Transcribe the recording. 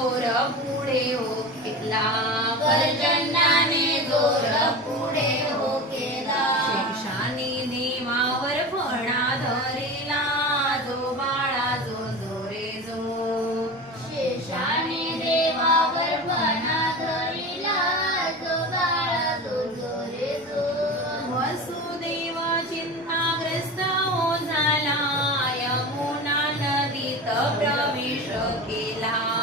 जोर पुढे हो केला, पर्जन्याने जोर पुढे हो केला. शेषाने देवावर फणा धरिला, जो बाळा जो जो रे जो. शेषाने देवावर फणा धरिला, जो बाळा जो जो रे जो. वसुदेव चिंताग्रस्त हो झाला, यमुना नदीत प्रवेश केला.